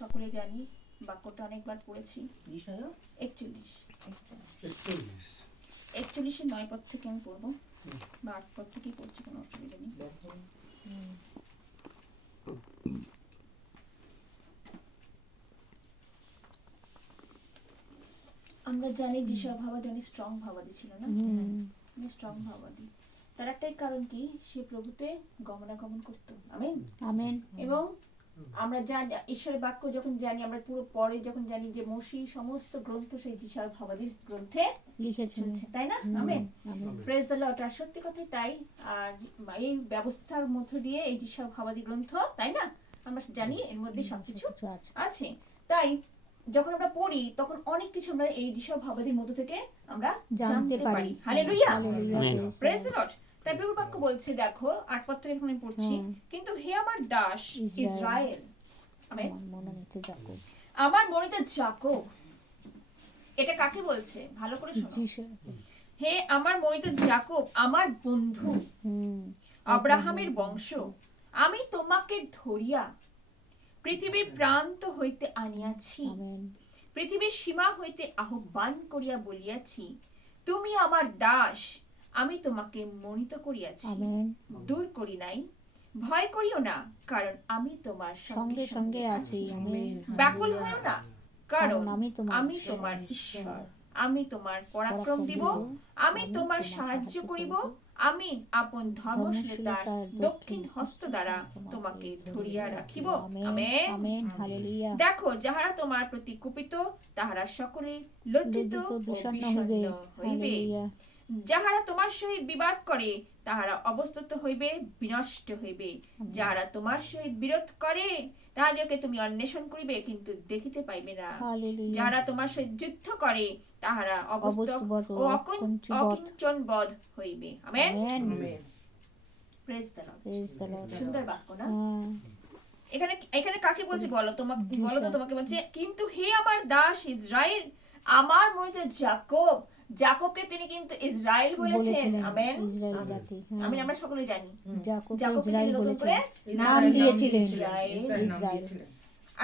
সকলে জানি, বাক্যটা অনেকবার পড়েছি। 41 9 পদ থেকে আমি পড়বো, বা 8 পদ থেকেই পড়ছি, কোনো অসুবিধা নেই। আমরা জানি যিশা ভাবাদী অনেক স্ট্রং ভাবাদী ছিল না, স্ট্রং ভাবাদী। তার একটাই কারণ কি, সে প্রভুতে গমনাগমন করতো। Amen amen. এবং আমরা জানি ঈশ্বরের বাক্য যখন জানি, আমরা পুরো পরে যখন জানি যে মসি সমস্ত গ্রন্থ সেই যিশা ভাবাদীর গ্রন্থে লিখেছেন, তাই না? Amen, praise the Lord. আর সত্যি কথাই তাই। আর এই ব্যবস্থার মধ্য দিয়ে এই যিশা ভাবাদী গ্রন্থ, তাই না, আমরা জানি এর মধ্যে সবকিছু আছে। তাই যখন আমরা পড়ি তখন অনেক কিছু আমরা এই যিশা ভাবাদীর মধ্য থেকে আমরা জানতে পারি। Hallelujah, praise the Lord. তাই প্রভুর বাক্য বলছে, দেখো 8 পদ থেকে আমি পড়ছি, কিন্তু হে আমার দাস ইসরায়েল, আমেন, আমার মনোনীত যাকব। এটা কাকে বলছে? ভালো করে শোনো। হে আমার মনোনীত যাকব, আমার বন্ধু, আব্রাহামের বংশ, আমি তোমাকে ধরিয়া পৃথিবীর প্রান্ত হইতে আনিয়াছি, পৃথিবীর সীমা হইতে আহ্বান করিয়া বলিয়াছি, তুমি আমার দাস, আমি তোমাকে মনোনীত করিয়াছি, দূর করি নাই। ভয় করিও না, কারণ আমি তোমার সঙ্গে সঙ্গে আছি। ব্যাকুল হইও না, কারণ আমি তোমার ঈশ্বর। আমি তোমার পরাক্রম দিব, আমি তোমার সাহায্য করিব, আমি আপন ধর্মশীলতার দক্ষিণ হস্ত দ্বারা তোমাকে ধরিয়া রাখিব। Amen, hallelujah. দেখো, যাহারা তোমার প্রতি কুপিত, তাহারা সকলে লজ্জিত ও বিষণ্ণ হইবে। যাহারা তোমার সহিত বিবাদ করে, তাহারা অবস্তুত হইবে, বিনষ্ট হইবে। যাহারা তোমার সহিত বিরোধ করে, তাহাদেরকে তুমি অন্বেষণ করিবে, কিন্তু দেখিতে পাইবে না। যাহারা তোমার সহিত যুদ্ধ করে, তাহারা অবস্তক ও অকিঞ্চনবধ হইবে। Amen, praise the Lord. সুন্দর বাক্য না? এখানে কাকে বলছে বলো তো? তোমাকে বলছে, কিন্তু হে আমার দাস ইসরায়েল, আমার মনোনীত যাকব। যাকবকে তিনি কিন্তু ইসরায়েল বলেছেন। Amen, amen. আমরা সকলে জানি যাকবকে তিনি নতুন করে নাম দিয়েছিলেন ইসরায়েল।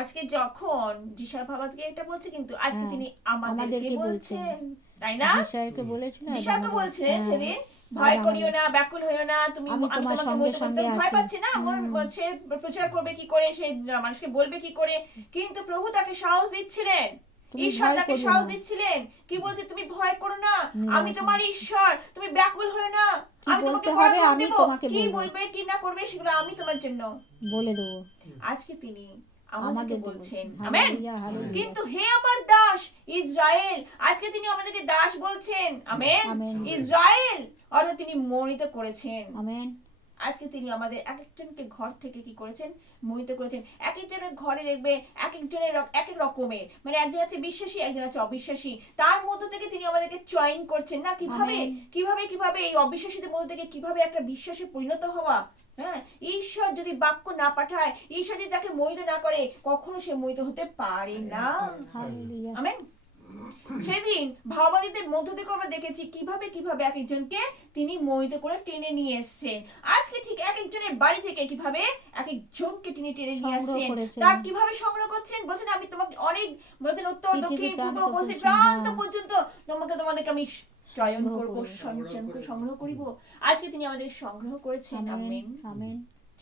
আজকে যখন যিশা ভাবাদীকে এটা বলছে, কিন্তু আজকে তিনি আমাদেরকে বলছেন, তাই না? যিশাকে বলছেন সেদিন, ভয় করিও না, ব্যাকুল হইও না, তুমি আমি তোমাকে মনোনীত করতে। ভয় পাচ্ছে না, সে প্রচার করবে কি করে, সে মানুষকে বলবে কি করে, কিন্তু প্রভু তাকে সাহস দিচ্ছিলেন, ঈশ্বর তাকে সাহস দিচ্ছিলেন। কি বলছে? তুমি ভয় করো না, আমি তোমার ঈশ্বর, তুমি ব্যাকুল হয়ো না, আমি তোমাকে পরাক্রম দেব, কি বলবে কি না করবে সেগুলো আমি তোমার জন্য বলে দেব। আজকে তিনি আমাদেরকে বলছেন, আমেন, কিন্তু হে আমার দাস ইসরায়েল। আজকে তিনি আমাদেরকে দাস বলছেন, আমেন, ইসরায়েল, অর্থাৎ তিনি মনোনীত করেছেন। আমেন। আজকে তিনি আমাদের এক একজনকে ঘর থেকে কি করেছেন? মনোনীত করেছেন। এক একজনের ঘরে দেখবে এক একজনের এক এক রকমের, মানে একজন আছে বিশ্বাসী, একজন আছে অবিশ্বাসী। তার মধ্য থেকে তিনি আমাদেরকে চয়ন করছেন না, কিভাবে কিভাবে কিভাবে এই অবিশ্বাসীদের মধ্য থেকে কিভাবে একটা বিশ্বাসে পরিণত হওয়া। হ্যাঁ, ঈশ্বর যদি বাক্য না পাঠায়, ঈশ্বর যদি তাকে মনোনীত না করে, কখনো সে মনোনীত হতে পারে না। আমেন। সেদিন ভাবাদীদের মধ্য থেকে আমরা দেখেছি কিভাবে কিভাবে এক একজনকে তিনি মনোনীত করে টেনে নিয়ে এসেছেন। আজকে ঠিক এক একজনের বাড়ি থেকে কিভাবে এক একজনকে তিনি টেনে নিয়ে আসছেন, তার কিভাবে সংগ্রহ করছেন। বলছেন, আমি তোমাকে অনেক, বলছেন উত্তর দক্ষিণ পূর্ব পশ্চিম প্রান্ত পর্যন্ত তোমাদেরকে আমি চয়ন করব, সংগ্রহ করিব। আজকে তিনি আমাদের সংগ্রহ করেছেন। Amen, amen.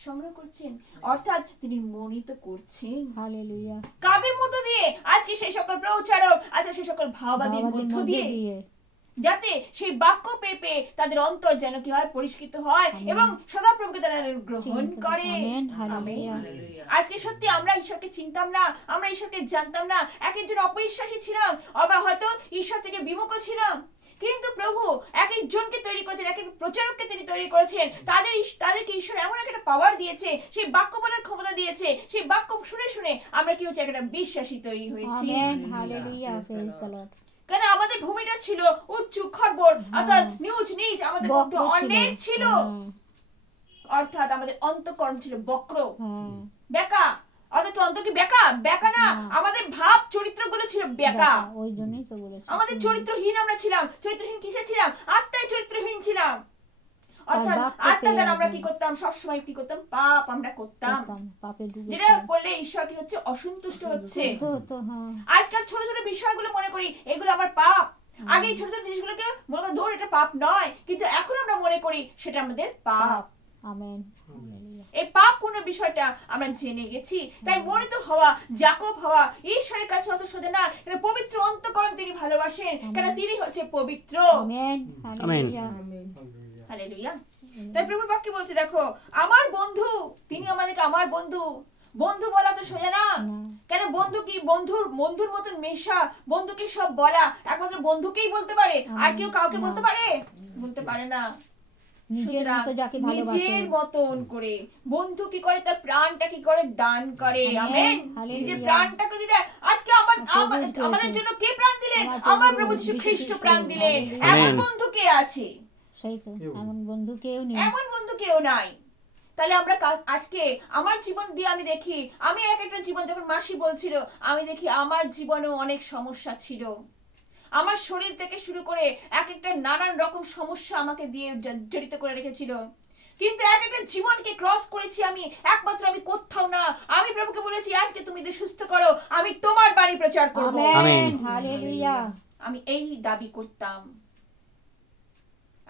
সংগ্রহ করছেন, অর্থাৎ তিনি মনোনীত করছেন। হালেলুয়া। কাদের মধ্য দিয়ে? আজকে সেই সকল প্রচারক, আজকে সেই সকল ভাবাদীর মধ্য দিয়ে, যাতে সেই বাক্য পেয়ে তাদের অন্তর যেন কি হয়? পরিষ্কৃত হয় এবং সদাপ্রভুকে তারা গ্রহণ করে। আমেন। আজকে সত্যি আমরা ঈশ্বরকে চিনতাম না, আমরা ঈশ্বরকে জানতাম না, এক একজন অবিশ্বাসী ছিলাম, আমরা হয়তো ঈশ্বর থেকে বিমুখ ছিলাম, কিন্তু প্রভু এক একজনকে তৈরি করেছেন, এক এক প্রচারককে তিনি তৈরি করেছেন। তাদেরকে ঈশ্বর এমন একটা পাওয়ার দিয়েছে, সেই বাক্য বলার ক্ষমতা দিয়েছে, সেই বাক্য শুনে শুনে আমরা কি হচ্ছে? একটা বিশ্বাসী তৈরি হয়েছি। Hallelujah, praise the Lord. কারণ আমাদের ভূমিটা ছিল উঁচু খড়বড়, অর্থাৎ নিচ, আমাদের মধ্যে অনেক ছিল, অর্থাৎ আমাদের অন্তঃকরণ ছিল বক্র, বেকা। অর্থাৎ অন্তর কি বেকা? বেকা না, আমাদের ভাব চরিত্রগুলো ছিল বেকা। ওই জন্যই তো বলেছি আমাদের চরিত্রহীন আমরা ছিলাম। চরিত্রহীন কিসে ছিলাম? আত্মায় চরিত্রহীন ছিলাম। অর্থাৎ আত্মদান আমরা কি করতাম, সবসময় কি করতাম, পাপ আমরা করতাম, যেটা করলে ঈশ্বর কি হচ্ছে, অসন্তুষ্ট হচ্ছে। আজকাল ছোট ছোট বিষয়গুলো মনে করি এগুলো আমার পাপ, আগে এই ছোট ছোট জিনিসগুলোকে মনে করি দূর, এটা পাপ নয়, কিন্তু এখন আমরা মনে করি সেটা আমাদের পাপ। আমেন। এই পাপপূর্ণ বিষয়টা আমরা জেনে গেছি, তাই মনোনীত হওয়া, যাকব হওয়া ঈশ্বরের কাছে অত সোজা না। পবিত্র অন্তঃকরণ তিনি ভালোবাসেন, কারণ তিনি হচ্ছে পবিত্র। আমেন। হালেলুয়া। তাই প্রভুর বাক্য বলছে, দেখো আমার বন্ধু, তিনি আমাদেরকে আমার বন্ধু, বন্ধু বলা তো সোজা না। কেন বন্ধু কি, বন্ধুর মতন মেশা, বন্ধুকে সব বলা একমাত্র বন্ধুকেই বলতে পারে, আর কেউ কাউকে বলতে পারে? বলতে পারে না। নিজের মতন করে বন্ধু কি করে, তার প্রাণটা কি করে দান করে। আমেন। নিজের প্রাণটাকে যদি, আজকে আমাদের জন্য কে প্রাণ দিলেন? আমার প্রভু যীশু খ্রিস্ট প্রাণ দিলেন। এমন বন্ধু কে আছে? এমন বন্ধু কেউ নাই। তাহলে আমরা আজকে আমার জীবন দিয়ে আমি দেখি, আমি এক একটা জীবন, যখন মাসি বলছিল, আমি দেখি আমার জীবনেও অনেক সমস্যা ছিল। আমার শরীর থেকে শুরু করে এক একটা নানান রকম সমস্যা আমাকে দিয়ে জড়িত করে রেখেছিল, কিন্তু এক একটা জীবনকে ক্রস করেছি আমি, একমাত্র আমি কোথাও না। আমি প্রভুকে বলেছি, আজকে তুমি যদি সুস্থ করো, আমি তোমার বাণী প্রচার করব। আমেন। হালেলুয়া। আমি এই দাবি করতাম,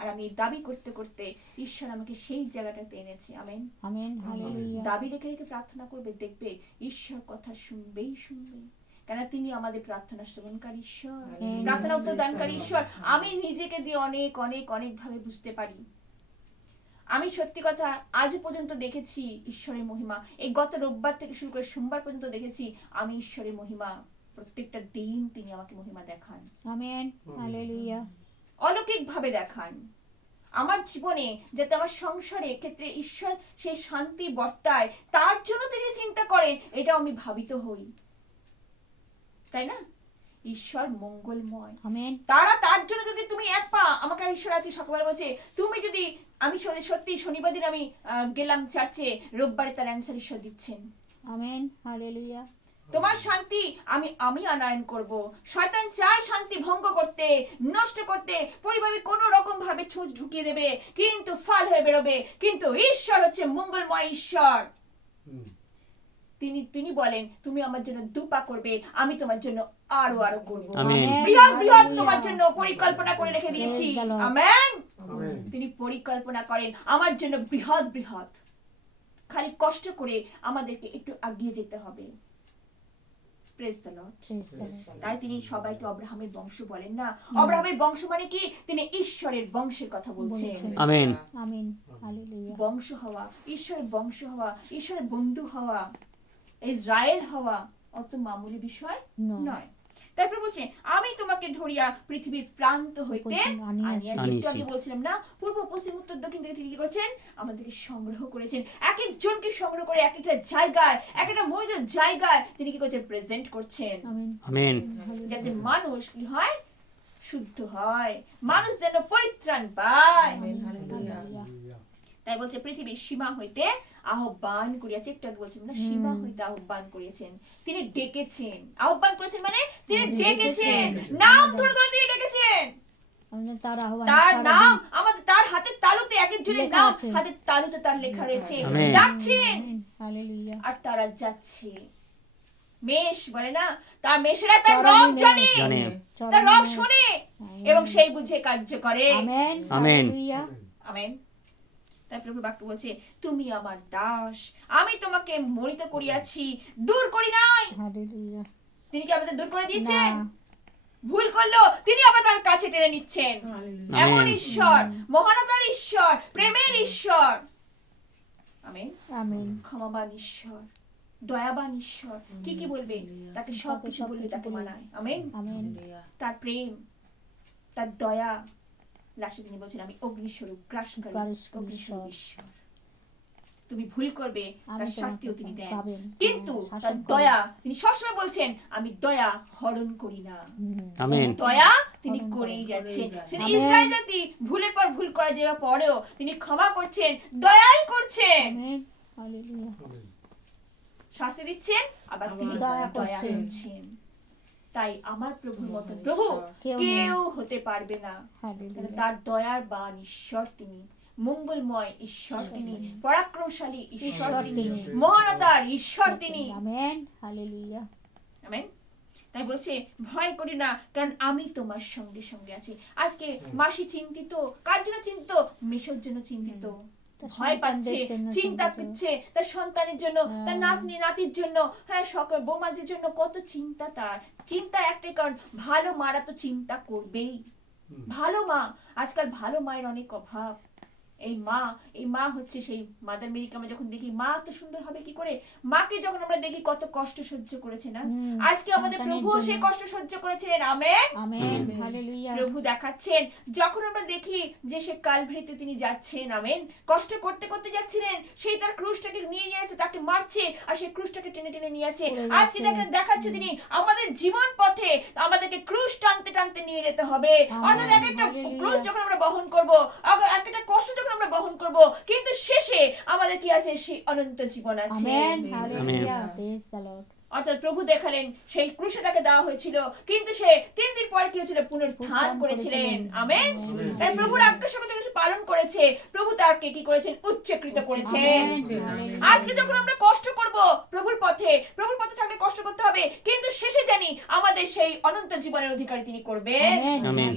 আর আমি দাবি করতে করতে ঈশ্বর আমাকে সেই জায়গাটাতে এনেছে। আমেন। আমেন। হালেলুয়া। দাবি রেখে রেখে প্রার্থনা করবে, দেখবে ঈশ্বর কথা শুনবেই শুনবে, কেন তিনি আমাদের প্রার্থনা শ্রবণকারী ঈশ্বর, প্রার্থনা উত্তর দানকারী ঈশ্বর। আমি নিজেকে দিয়ে অনেক অনেক অনেক ভাবে বুঝতে পারি। আমি সত্যি কথা আজ পর্যন্ত দেখেছি ঈশ্বরের মহিমা। এই গত রোববার থেকে শুরু করে সোমবার পর্যন্ত দেখেছি আমি ঈশ্বরের মহিমা। প্রত্যেকটা দিন তিনি আমাকে মহিমা দেখান। আমেন। হালেলুয়া। অলৌকিক ভাবে দেখান আমার জীবনে, যাতে আমার সংসারে ক্ষেত্রে ঈশ্বর সেই শান্তি বর্তায়, তার জন্য তিনি চিন্তা করেন, এটা আমি ভাবিত হই, তাই না? ঈশ্বর মঙ্গলময়। আমেন। তার জন্য যদি তুমি এক পা, আমাকে ঈশ্বর আছে সকালবেলা বলছে, তুমি যদি, আমি সত্যি শনিবার দিন আমি গেলাম চার্চে, রোববারে তার অ্যানসার ঈশ্বর দিচ্ছেন। আমেন। হালেলুয়া। তোমার শান্তি আমি আনয়ন করব। শয়তান চায় শান্তি ভঙ্গ করতে, নষ্ট করতে, পরিবারে কোন রকম ভাবে ছুঁচ ঢুকিয়ে দেবে, কিন্তু ফল হয়ে বেরোবে। কিন্তু ঈশ্বর হচ্ছে মঙ্গলময় ঈশ্বর। তিনি বলেন, তুমি আমার জন্য দুপা করবে, আমি তোমার জন্য আরো আরো করব। বৃহৎ বৃহৎ তোমার জন্য পরিকল্পনা করে রেখে দিয়েছি। আমেন। তিনি পরিকল্পনা করেন আমার জন্য বৃহৎ বৃহৎ। খালি কষ্ট করে আমাদেরকে একটু এগিয়ে যেতে হবে। Praise the Lord. তাই তিনি সবাইকে অব্রাহামের বংশ বলেন না। অব্রাহামের বংশ মানে কি? তিনি ঈশ্বরের বংশের কথা বলছেন। আমেন। আমেন। হালেলুয়া। বংশ হওয়া, ঈশ্বরের বংশ হওয়া, ঈশ্বরের বন্ধু হওয়া, ইসরায়েল হওয়া অত মামুলি বিষয় নয়। তারপর বলছে, আমি তোমাকে ধরিয়া পৃথিবীর প্রান্ত হইতে আনিয়াছি। আমি বলছিলাম না, পূর্ব পশ্চিম উত্তর দক্ষিণ থেকে তিনি কি করেছেন? আমাদেরকে সংগ্রহ করেছেন। এক একজনকে সংগ্রহ করে এক একটা জায়গায়, এক একটা মহিলার জায়গায় তিনি কি করছেন? প্রেজেন্ট করছেন। আমেন। যাতে মানুষ কি হয়? শুদ্ধ হয়, মানুষ যেন পরিত্রাণ পায়। তাই বলছে, পৃথিবীর সীমা হইতে আহ্বান করিয়াছে। একটু আগে বলছেন না, সীমা হইতে আহ্বান করিয়েছেন, তিনি ডেকেছেন। আহ্বান করেছেন মানে তিনি ডেকেছেন, নাম ধরে ধরে তিনি ডেকেছেন। তার নাম আমাদের, তার হাতের তালুতে, এক একজনের নাম হাতের তালুতে তার লেখা রয়েছে। ডাকছেন আর তারা যাচ্ছে। মেষ বলে না, তার মেষেরা তার রব জানে, তার রব শুনে এবং সেই বুঝে কার্য করে। আমেন। আমেন। তাই প্রভুর বাক্য বলছে, তুমি আমার দাস, আমি তোমাকে মনোনীত করিয়াছি, দূর করি নাই। তিনি কি আমাদের দূর করে দিয়েছেন? ভুল করলো তিনি আবার তার কাছে টেনে নিচ্ছেন। এমন ঈশ্বর, মহানতার ঈশ্বর, প্রেমের ঈশ্বর। আমেন। আমেন। ক্ষমাবান ঈশ্বর, দয়াবান ঈশ্বর। কি কি বলবে? তাকে সবকিছু বললে তাকে মানায়। আমেন। আমেন। তার প্রেম, তার দয়া। লাস্টে তিনি বলছেন, আমি অগ্নিস্বরূপ, গ্রাসকারী অগ্নিস্বরূপ ঈশ্বর। তুমি ভুল করবে, তার শাস্তিও তিনি দেন, কিন্তু তার দয়া, তিনি সবসময় বলছেন, আমি দয়া হরণ করি না। আমেন। দয়া তিনি করেই যাচ্ছেন। ইসরায়েল জাতি ভুলের পর ভুল করে যাওয়ার পরেও তিনি ক্ষমা করছেন, দয়াই করছেন। হালেলুয়া। শাস্তি দিচ্ছেন, আবার তিনি দয়া করছেন। তাই আমার প্রভুর মতন প্রভু কেউ হতে পারবে না। তার দয়ার বান ঈশ্বর তিনি। মঙ্গলময় ঈশ্বর তিনি, পরাক্রমশালী ঈশ্বর তিনি, মহানতার ঈশ্বর তিনি। Amen, hallelujah, amen. তাই বলছে ভয় করি না, কারণ আমি তোমার সঙ্গে সঙ্গে আছি। আজকে মাসি চিন্তিত, কার জন্য চিন্তিত? মেশোর জন্য চিন্তিত, ভয় পাচ্ছে, চিন্তা করছে তার সন্তানের জন্য, তার নাতনি নাতির জন্য, হ্যাঁ সকল বৌমাদের জন্য কত চিন্তা তার। চিন্তা একটাই কারণ, ভালো মারা তো চিন্তা করবেই। ভালো মা, আজকাল ভালো মায়ের অনেক অভাব। এই মা হচ্ছে সেই মাদার মেরিকে আমরা যখন দেখি, মা তো সুন্দর হবে কি করে? মাকে যখন আমরা দেখি কত কষ্ট সহ্য করেছে না, আজকে আমাদের প্রভু সেই কষ্ট সহ্য করেছিলেন। Amen, amen, hallelujah. প্রভু দেখাচ্ছেন যখন আমরা দেখি যে সে কালভারিতে তিনি যাচ্ছেন, আমেন, কষ্ট করতে করতে যাচ্ছিলেন, সেই তার ক্রুশটাকে নিয়ে নিয়েছে, তাকে মারছে আর সেই ক্রুশটাকে টেনে টেনে নিয়ে আছে। আজকে দেখাচ্ছে তিনি আমাদের জীবন পথে আমাদেরকে ক্রুশ টানতে টানতে নিয়ে যেতে হবে। অর্থাৎ এক একটা ক্রুশ যখন আমরা বহন করব, এক একটা কষ্ট যখন আমরা বহন করব, কিন্তু শেষে আমাদের কি আছে? সেই অনন্ত জীবন আছে। Amen, hallelujah, praise the Lord. অর্থাৎ প্রভু দেখালেন সেই ক্রুশে তাকে দেওয়া হয়েছিল, কিন্তু সে 3 দিন পরে কি হয়েছিল? পুনরুত্থান করেছিলেন। আমেন। তাই প্রভুর আজ্ঞা সঙ্গে পালন করেছে, প্রভু তাকে কি করেছেন? উচ্চকৃত করেছেন। আজকে যখন আমরা কষ্ট করব প্রভুর পথে থাকলে কষ্ট করতে হবে, কিন্তু শেষে জানি আমাদের সেই অনন্ত জীবনের অধিকারী তিনি করবেন। আমেন,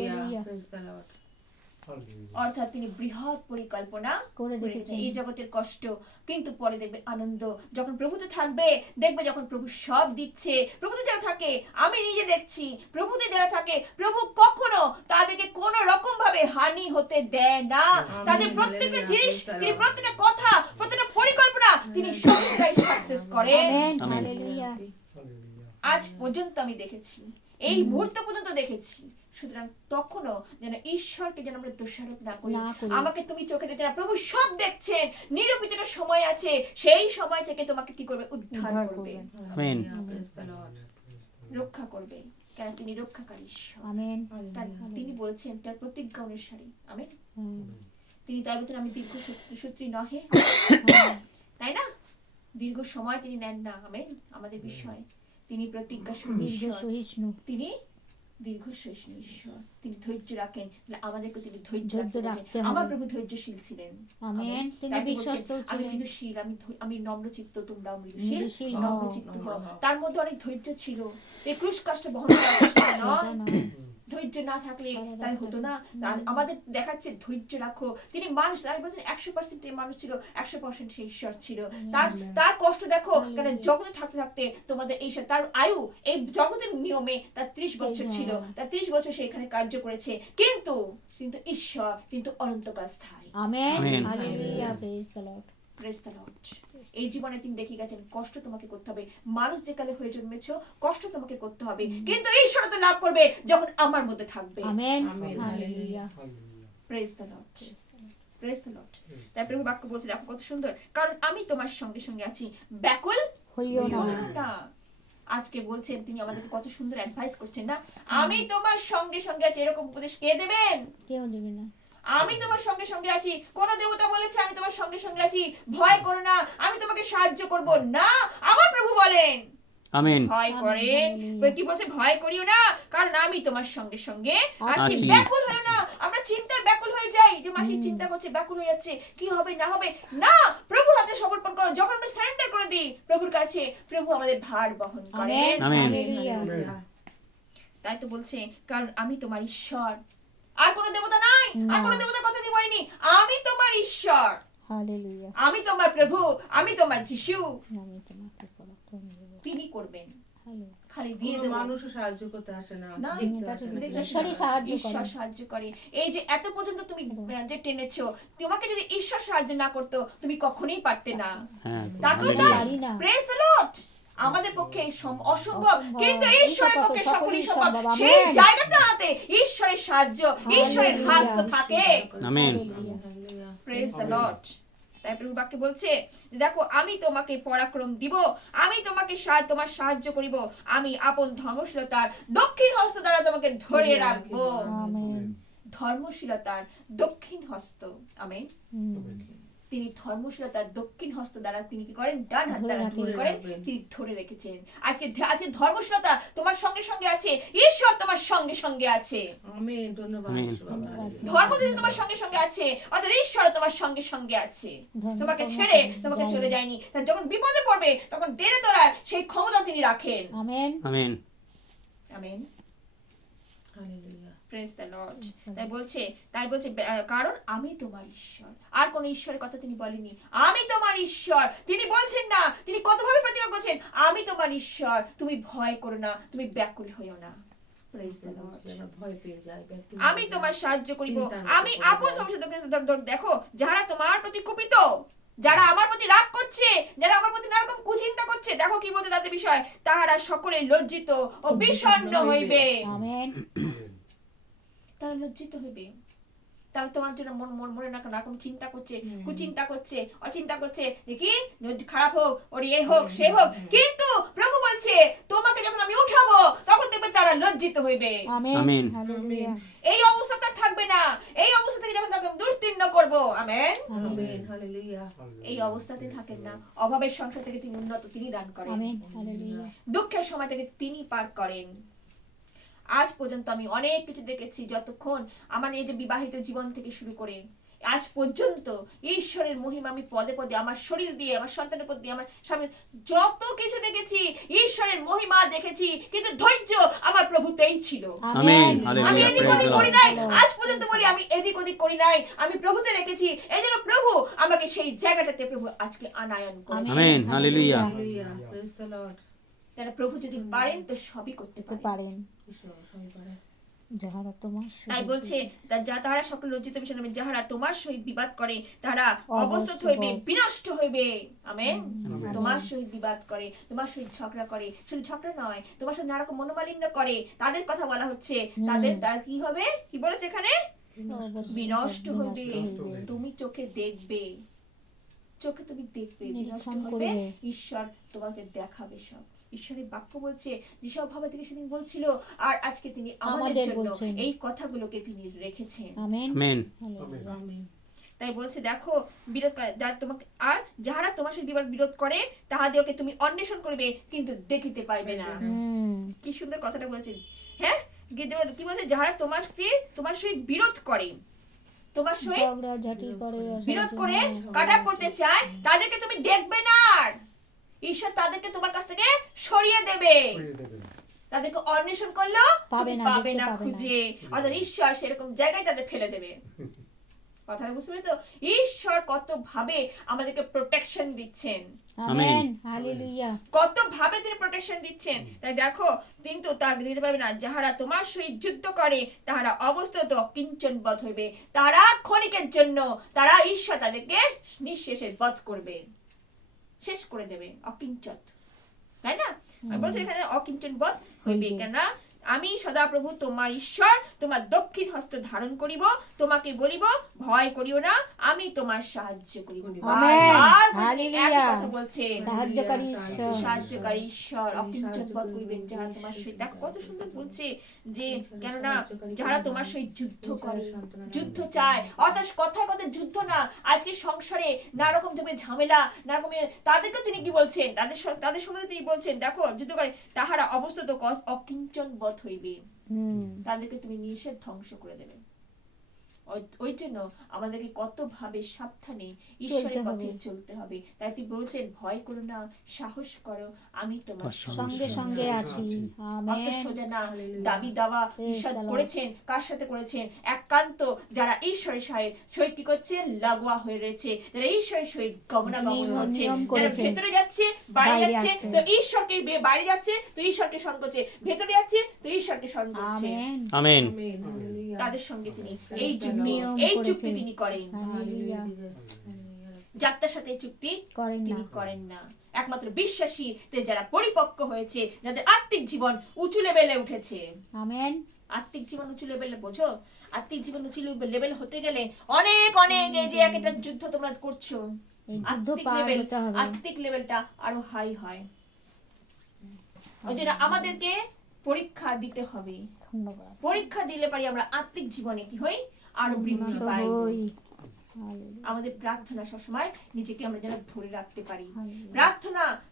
অর্থাৎ তিনি বৃহৎ পরিকল্পনা করে রেখেছেন এই জগতের কষ্ট, কিন্তু পরে দেখবে আনন্দ। যখন প্রভুতে থাকবে, দেখবে যখন প্রভু সব দিচ্ছে। প্রভুতে যারা থাকে, আমি নিজে দেখছি, প্রভুতে যারা থাকে প্রভু কখনো তাদেরকে কোন রকম ভাবে হানি হতে দেয় না। তাদের প্রত্যেকটা জিনিস, তিনি প্রত্যেকটা কথা, প্রত্যেকটা পরিকল্পনা তিনি সবটাই সাকসেস করেন। আজ পর্যন্ত আমি দেখেছি, এই মুহূর্ত পর্যন্ত দেখেছি। সুতরাং তখনও যেন ঈশ্বরকে যেন আমরা দোষারোপ না করি। আমাকে তুমি চোখে দেখতে না, প্রভু সব দেখছেন। নিরূপিত সময় আছে, সেই সময় থেকে তোমাকে কি করবে? উদ্ধার করবে, আমেন, রক্ষা করবে, কেন তিনি রক্ষাকারী ঈশ্বর। আমেন। তিনি বলেছেন তার প্রতিজ্ঞা অনুসারে, আমেন, তিনি তাই বলছেন আমি দীর্ঘ সূত্রী নহে, তাই না? দীর্ঘ সময় তিনি নেন না, আমেন, আমাদের বিষয়। তিনি প্রতিজ্ঞা সহিষ্ণু, তিনি দীর্ঘ সহিষ্ণু ঈশ্বর, তিনি ধৈর্য রাখেন। আমাদেরকে তিনি ধৈর্য রাখতে, আমার প্রভু ধৈর্যশীল ছিলেন। আমেন। আমি মৃদুশীল, আমি নম্রচিত্ত, তোমরাও মৃদুশীল নম্রচিত্ত হও। তার মধ্যে অনেক ধৈর্য ছিল। এই ক্রুশ কষ্ট বহন করা নয়, ধৈর্য না থাকলে তাই হতো না। আমাদের দেখাচ্ছে ধৈর্য রাখো। তিনি মানুষ, তাই বলছেন 100% মানুষ ছিল, 100% সেই ঈশ্বর ছিল। তার কষ্ট দেখো, কারণ জগতে থাকতে থাকতে তোমাদের এই তার আয়ু এই জগতের নিয়মে তার 30 বছর ছিল। তার 30 বছর সে এখানে কার্য করেছে, কিন্তু ঈশ্বর কিন্তু অনন্তকাল স্থায়ী। Amen, hallelujah, praise the Lord, praise the Lord. এই জীবনে তিনি দেখে গেছেন কষ্ট তোমাকে করতে হবে। মানুষ যে কালে হয়ে জন্মেছো, কষ্ট তোমাকে করতে হবে, কিন্তু ঈশ্বরত্ব লাভ করবে যখন আমার মধ্যে থাকবে। Amen, hallelujah, praise the Lord, praise the Lord. তাই প্রভু বাক্য বলছে, দেখো কত সুন্দর, কারণ আমি তোমার সঙ্গে সঙ্গে আছি, ব্যাকুল হইও না। আজকে বলছেন তিনি আমাদেরকে কত সুন্দর অ্যাডভাইস করছেন না, আমি তোমার সঙ্গে সঙ্গে আছি। এরকম উপদেশ কে দেবেন? কেউ দেবে না। আমি তোমার সঙ্গে সঙ্গে আছি। কোন দেবতা বলেছে আমি তোমার সঙ্গে সঙ্গে আছি, ভয় করো না, আমি তোমাকে সাহায্য করব না? আমার প্রভু বলেন, আমেন, ভয় করেন, কি বলছে? ভয় করিও না, কারণ আমি তোমার সঙ্গে সঙ্গে আছি। ব্যাকুল হও না। আমরা চিন্তায় ব্যাকুল হয়ে যাই, যে মাসির চিন্তা করছে, ব্যাকুল হয়ে যাচ্ছে, কি হবে না হবে। না, প্রভুর হাতে সমর্পণ করো। যখন আমরা সারেন্ডার করে দিই প্রভুর কাছে, প্রভু আমাদের ভার বহন করেন। তাই তো বলছে, কারণ আমি তোমার ঈশ্বর। আর কোন দেবতা নাই, আর কোন দেবতার কথা দিয়ে বলিনি, আমি তোমার ঈশ্বর, হালেলুয়া, আমি তোমার প্রভু, আমি তোমার যিশু। আমি তোমাকে পরাক্রম দেব, তিনি করবেন, খালি দিয়ে দেব। মানুষও সাহায্য করতে আসে না, ঈশ্বর সাহায্য করে। এই যে এত পর্যন্ত তুমি যে টেনেছো, তোমাকে যদি ঈশ্বর সাহায্য না করতো তুমি কখনোই পারতে না। Praise the Lord. আমাদের পক্ষে অসম্ভব, কিন্তু ঈশ্বরের পক্ষে সকলই সম্ভব। সেই জায়গাটা হাতে ঈশ্বরের সাহায্য, ঈশ্বরের হাত থাকে। Amen, praise the Lord. তাই প্রভু বাক্যে বলছে, দেখো আমি তোমাকে পরাক্রম দিব, আমি তোমাকে তোমার সাহায্য করিব, আমি আপন ধর্মশীলতার দক্ষিণ হস্ত দ্বারা তোমাকে ধরে রাখবো। ধর্মশীলতার দক্ষিণ হস্ত। আমেন। তিনি ধর্মশীলতার দক্ষিণ হস্ত দ্বারা তিনি কি করেন, ডান হাত দ্বারা ধরে করেন, তিনি ধরে রেখেছেন। আজকে আজকে ধর্মশীলতা তোমার সঙ্গে সঙ্গে আছে, ঈশ্বর তোমার সঙ্গে সঙ্গে আছে। আমেন। ধন্যবাদ। ধর্ম যদি তোমার সঙ্গে সঙ্গে আছে, অর্থাৎ ঈশ্বর তোমার সঙ্গে সঙ্গে আছে, তোমাকে ছেড়ে তোমাকে চলে যায়নি। তার যখন বিপদে পড়বে তখন টেনে তোলার সেই ক্ষমতা তিনি রাখেন। Amen amen. Amen. Hallelujah. Praise the Lord. তাই বলছে কারণ আমি তোমার ঈশ্বর। আর কোন ঈশ্বরের কথা তিনি বলেনি, আমি তোমার ঈশ্বর। তিনি বলছেন না, তিনি কতভাবে প্রতিজ্ঞা করছেন, আমি তোমার ঈশ্বর, তুমি ভয় করো না, তুমি ব্যাকুল হইও না। Praise the Lord. ভয় পেয়ে যায়, আমি তোমার সাহায্য করিব, আমি আপন তোমার সাথে। দেখো, যারা তোমার প্রতি কুপিত, যারা আমার প্রতি রাগ করছে, যারা আমার প্রতি নানা রকম কুচিন্তা করছে, দেখো কি বলতে তাদের বিষয়, তাহারা সকলে লজ্জিত ও বিষণ্ণ হইবে। আমেন তারা লজ্জিত হইবে। তারা তোমার জন্য মনে নানা চিন্তা করছে, কুচিন্তা করছে, অচিন্তা করছে, যে কি খারাপ হোক, ওর এ হোক, সে হোক। কিন্তু প্রভু বলছে, তোমাকে যখন আমি উঠাবো তখন দেখবে তারা লজ্জিত হইবে। Amen hallelujah. এই অবস্থাটা থাকবে না। এই অবস্থা থেকে যখন তাকে দুর্তীর্ণ করব, আমেন, আমেন। হালেলুয়া। এই অবস্থাতে থাকেন না। অভাবের সংসার থেকে তিনি উন্নত তিনি দান করেন। Amen hallelujah. দুঃখের সময় থেকে তিনি পার করেন। আজ পর্যন্ত আমি অনেক কিছু দেখেছি, যতক্ষণ আমার এই যে বিবাহিত জীবন থেকে শুরু করে আজ পর্যন্ত ঈশ্বরের মহিমা আমি পদে পদে আমার শরীর দিয়ে, আমার সন্তানের প্রতি, আমার স্বামী, যত কিছু দেখেছি, ঈশ্বরের মহিমা দেখেছি, কিন্তু ধৈর্য আমার প্রভুতেই ছিল। আমেন। আমি হালেলুয়া। এদিক প্রেজ ওদিক দ্য করি লর্ড। নাই। আজ পর্যন্ত বলি আমি এদিক ওদিক করি নাই, আমি প্রভুতে রেখেছি। এই জন্য প্রভু আমাকে সেই জায়গাটাতে প্রভু আজকে আনায়ন করেছে। Amen. Hallelujah. Hallelujah. Praise the Lord. যারা প্রভু যদি পারেন তো সবই করতে পারেন। পারেন যাহারা তোমার তাই বলছে, তাহারা সকল লজ্জিত বিষয় নামে যাহারা তোমার সহিত বিবাদ করে তাহারা অবস্থিত হইবে, বিনষ্ট হইবে। আমেন। তোমার সহিত বিবাদ করে, তোমার সহিত ঝগড়া করে, শুধু ঝগড়া নয়, তোমার সাথে নানা রকম মনোমালিন্য করে, তাদের কথা বলা হচ্ছে। তাদের তারা কি হবে, কি বলেছে এখানে, বিনষ্ট হইবে। তুমি চোখে দেখবে, চোখে তুমি দেখবে, বিনষ্ট হইবে। ঈশ্বর তোমাকে দেখাবে সব। ঈশ্বরের বাক্য বলছে, যেসব ভাবে থেকে সেদিন বলছিল, আর আজকে তিনি আমাদের জন্য এই কথাগুলোকে তিনি রেখেছেন। Amen amen. আমেন। তাই বলছে, দেখো, বিরোধ করে যারা তোমাকে, আর যাহারা তোমার সাথে বিরোধ করে তাহাদেরকে তুমি অন্বেষণ করবে কিন্তু দেখিতে পাইবে না। কি সুন্দর কথাটা বলছেন। হ্যাঁ, কি বলছে, যাহারা তোমার সহিত বিরোধ করে, তোমার সহিত বিরোধ করে কাটা করতে চায়, তাদেরকে তুমি দেখবে না। আর ঈশ্বর তাদেরকে তোমার কাছ থেকে সরিয়ে দেবে। তাদেরকে অন্বেষণ করলেও পাবে না খুঁজে, অর্থাৎ ঈশ্বর সেরকম জায়গায় তাদের ফেলে দেবে। কথাটা বুঝতে পেরেছো? ঈশ্বর কত ভাবে আমাদেরকে প্রোটেকশন দিচ্ছেন। Amen hallelujah. কত ভাবে তিনি প্রোটেকশন দিচ্ছেন। তাই দেখো, কিন্তু তা দিতে পারবে না। যাহারা তোমার সহিত যুদ্ধ করে তাহারা অবস্থিত কিঞ্চন বধ হইবে। তারা ক্ষণিকের জন্য, তারা ঈশ্বর তাদেরকে নিঃশেষে বধ করবে, শেষ করে দেবে, অকিঞ্চন, তাই না? বলছে এখানে অকিঞ্চন বধ হইবে। কেন? আমি সদাপ্রভু তোমার ঈশ্বর তোমার দক্ষিণ হস্ত ধারণ করিব, তোমাকে বলিব ভয় করিও না, আমি তোমার সাহায্য করিব। বারবার একই কথা বলছে, সাহায্যকারী ঈশ্বর অকিঞ্চন বধ করিবেন যারা তোমার সহিত। দেখো কত সুন্দর বলছে যে, কেননা যারা তোমার সহিত যুদ্ধ করে, যুদ্ধ চায়, অর্থাৎ কথায় কথায় যুদ্ধ না, আজকে সংসারে নানা রকম ঝামেলা, নানা রকমের, তাদেরকে তিনি কি বলছেন, তাদের সম্বন্ধে তিনি বলছেন, দেখো যুদ্ধ করে তাহারা অবস্থিত অকিঞ্চন বধ হইবে। তাদেরকে তুমি নিঃশেষ ধ্বংস করে দেবে। ওই জন্য আমাদেরকে কত ভাবে সাবধানে ঈশ্বরের পথে চলতে হবে। তাই তিনি বলছেন, ভয় করো না, সাহস করো, আমি তোমার সঙ্গে সঙ্গে আছি। অত সোজা না। দাবি দাওয়া ঈশ্বর করেছেন, কার সাথে করেছেন? একান্ত যারা ঈশ্বরের সহিত কি করছে, লাগোয়া হয়ে রয়েছে, যারা ঈশ্বরের সহিত গমনাগমন করছে, যারা ভেতরে যাচ্ছে বাইরে যাচ্ছে তো ঈশ্বরকে, বাইরে যাচ্ছে তো ঈশ্বরকে স্মরণ করছে, ভেতরে যাচ্ছে তো ঈশ্বরকে স্মরণ করছে। আমেন। তাদের সঙ্গে তিনি এই চুক্তি তিনি করেন। যাত্রার সাথে চুক্তি তিনি করেন না। একমাত্র বিশ্বাসী যারা পরিপক্ক হয়েছে, যাদের আত্মিক জীবন উঁচু লেভেলে উঠেছে। আমেন। আত্মিক জীবন উঁচু লেভেলে, বোঝো, আত্মিক জীবন উঁচু লেভেল হতে গেলে অনেক অনেক, এই যে একটা যুদ্ধ তোমরা করছো, আত্মিক লেভেলটা আরো হাই হয়। ওই জন্য আমাদেরকে পরীক্ষা দিতে হবে। পরীক্ষা দিলে পারি আমরা আত্মিক জীবনে কি হই, আরো বৃদ্ধি পাই। Hallelujah. আমাদের প্রার্থনা সবসময় নিজেকে আমরা যেন ধরে রাখতে পারি। Hallelujah.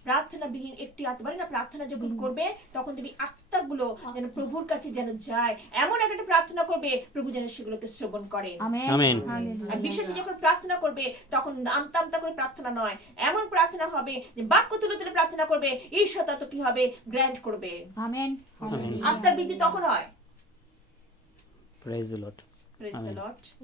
প্রার্থনাবিহীন একটি আত্মা পারে না, প্রার্থনা যখন করবে তখন তুমি আত্মাগুলো যেন প্রভুর কাছে যেন যায়, এমন একটা প্রার্থনা করবে প্রভু যেন সেগুলোকে শ্রবণ করেন। Amen. Amen. Hallelujah. আর বিশেষে যখন প্রার্থনা করবে তখন আমতা আমতা করে প্রার্থনা নয়, এমন প্রার্থনা হবে যে বাক্য তুলে তুলে প্রার্থনা করবে, ঈশ্বর তত কি হবে গ্র্যান্ট করবে। Amen. Amen. আত্মার বৃদ্ধি তখন হয়। Praise the Lord. Praise the Amen. Lord.